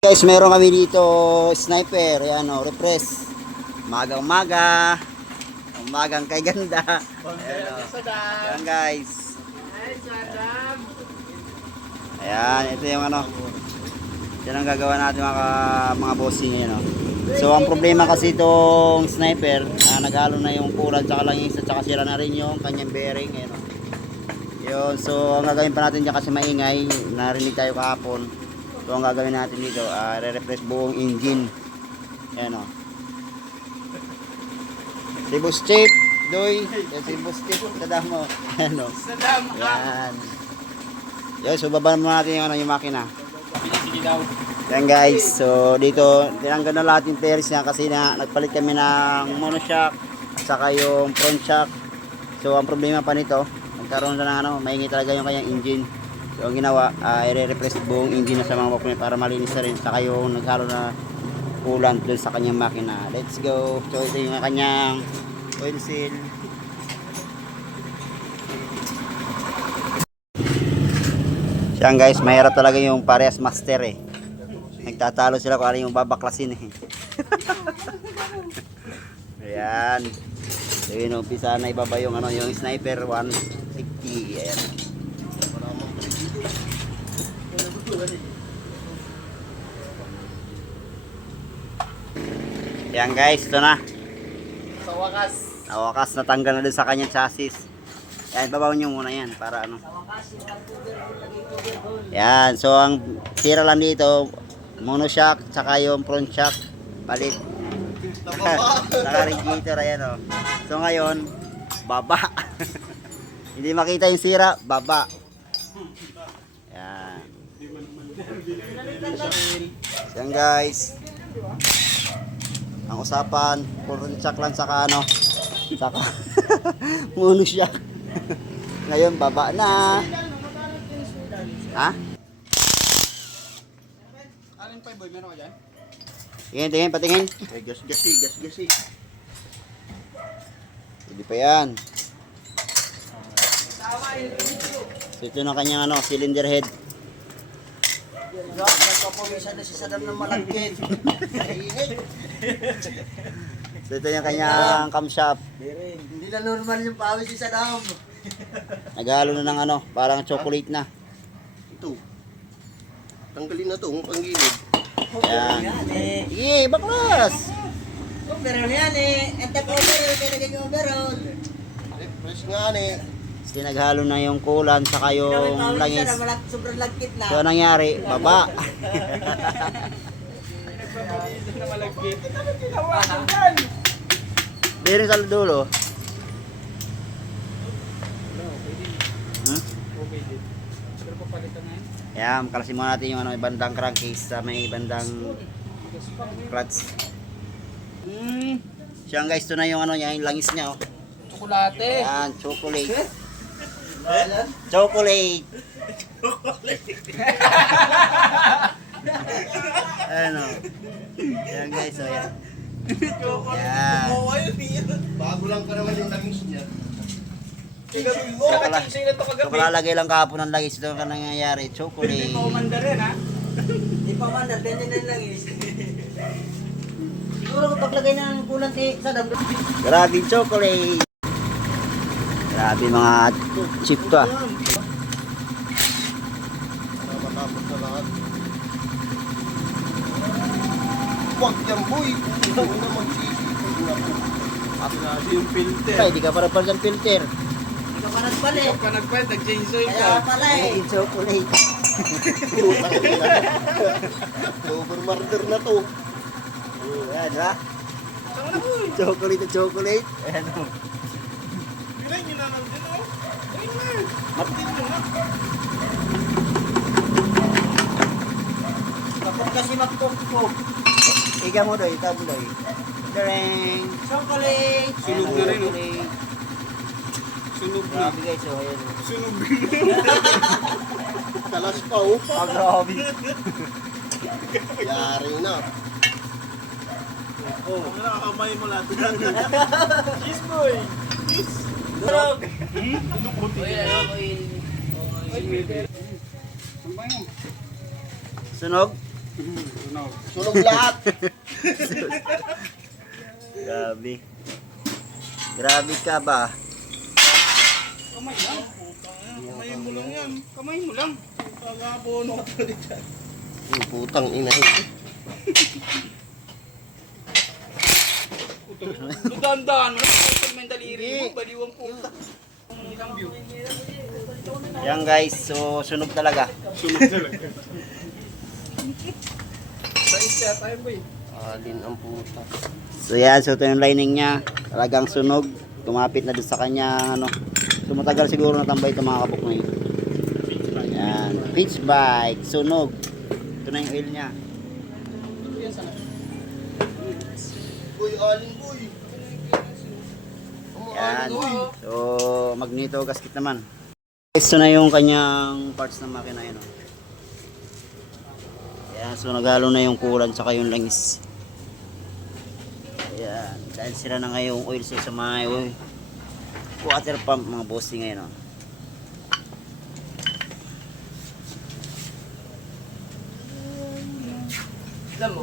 Guys, meron kami dito sniper, yan o, refresh. Umagang kay ganda. Ayan, yan guys. Ayan, ito yung ano. Yan ang gagawa natin mga bossing ngayon. No? So ang problema kasi itong sniper, naghalo na yung kulan tsaka langis at tsaka sira na rin yung kanyang bearing. Ayan, no? Yun, so ang gagawin pa natin dyan kasi maingay, narinig tayo kahapon. So ang gagawin natin dito, re-refresh buong engine. Ayan o. Si Boss Chip, Doy. Yan si Boss Chip, sadam mo. Ayan o. Yan. Yan, so baba naman natin yung makina. Yan guys, so dito, tinanggal na lahat yung pairs niya kasi nagpalit kami ng monoshock at saka yung front shock. So ang problema pa nito, nagkaroon na ng maingay talaga yung kanyang engine. So ang ginawa, i-replace buong engine na sa mga makina para malinis na rin. Saka yung naghalo na coolant doon sa kanyang makina. Let's go. So ito yung kanyang oil seal. Siyan guys, mahirap talaga yung parehas master eh. Nagtatalo sila kung ano yung babaklasin eh. Ayan. So yun, umpisa na ibaba yung, yung sniper 150. Ayan. Yan guys, ito na. Sa wakas natanggal na din sa kanyang chassis. Yan, babaw nyo muna yan para ano. Yan, so ang tira lang dito, monoshock, tsaka yung front shock, palit. Saka radiator, ayan o. So ngayon, baba. Hindi makita yung sira, baba. Yan. Yan guys. Ang usapan, front shock lang saka ano, saka monoshock. Ngayon baba na. Ha? Alin pa boy, meron ka dyan? Tingin, patingin. Gas-gasi. Hindi pa yan. So, ito na kanyang ano, cylinder head. Nagpapawisan na si Saddam ng malagkit. Init. So, ito yung kanyang camshaft. Hindi na normal yung pawis si Saddam. Naghalo na ng ano, parang chocolate na. Ito. Tanggalin na to, ang panggilid. Yan. Sige, baklas. Overall yan eh. Ang tag-overall, kaya naging overall. Refresh nga eh. Kasi naghalo na yung kulan saka yung langis. Sobrang lagkit na. So, anong nangyari? Baba. Bearing sa dulo. Yan, kalasin muna natin yung ano, bandang crankcase sa may bandang clutch. Siya guys, ito na yung ano niya, yung langis niya. Oh. Chocolate. Yan, chocolate. Chocolate. Ano? Yan guys, oh yan. Yan. Bago lang pa naman yung langis niya. So, kalalagay lang kahapon ng langis. Ito ang nangyayari, chocolate. Hindi pa umandar yan ha? Hindi pa umandar, ganyan na lang is. Siguro paglagay na ng kulang si Saddam. Grabe chocolate. Grabe mga chip to ah. Para matapos na lahat. Huwag yan boy. Hindi na magsisipag na po. Kasi yung filter. Ay, di ka para pala ng filter. Hindi ka pa nagpalit. Hindi ka pa nagpalit, nag-change oil ka. Kaya pala eh. Ay, chocolate. Putang ina. Overmarder na to. Ayan ha. Chocolate na chocolate. Ayan o. Bilay nyo naman din oh. Ayun na. Matin nyo na. Kapag kasi magpok-pok. Iga mo doy, ikaw mo doy. Dareng. Chocolate. Sunog na rin o. Sunog na. Grabe guys o. Ayan o. Sunog Kalas pa oh. Ah, grabe. Yari na. Oh, nakakamay mo lahat. Cheese boy. Cheese. Sunog. Sunog. Sunog lahat. Grabe. Grabe ka ba? Kamay lang. Kamay mo lang yan. Kamay mo lang. Kagabono ka tuloy dyan. Yung putang ina yun. Dandaan mo. Putang may daliri mo. Baliwang puta. Ilang view. Yan guys, so sunog talaga. Sunog talaga. Sa isya tayo boy. Alin ang puta. So yan, so ito yung lining niya. Talagang sunog. Kumapit na doon sa kanya, ano. So matagal siguro natambay ito mga kabuk na yun. Yan, pitch bike, sunog. Ito na yung oil niya. Boy, alin boy. Yan. So magneto gasket naman. Ito na yung kanyang parts ng makina yun. Yan, so naghalo na yung kulan saka yung langis. Ayan, dahil sila na ngayong oil seal sa mga water pump mga bossing ngayon. Oh. Alam mo.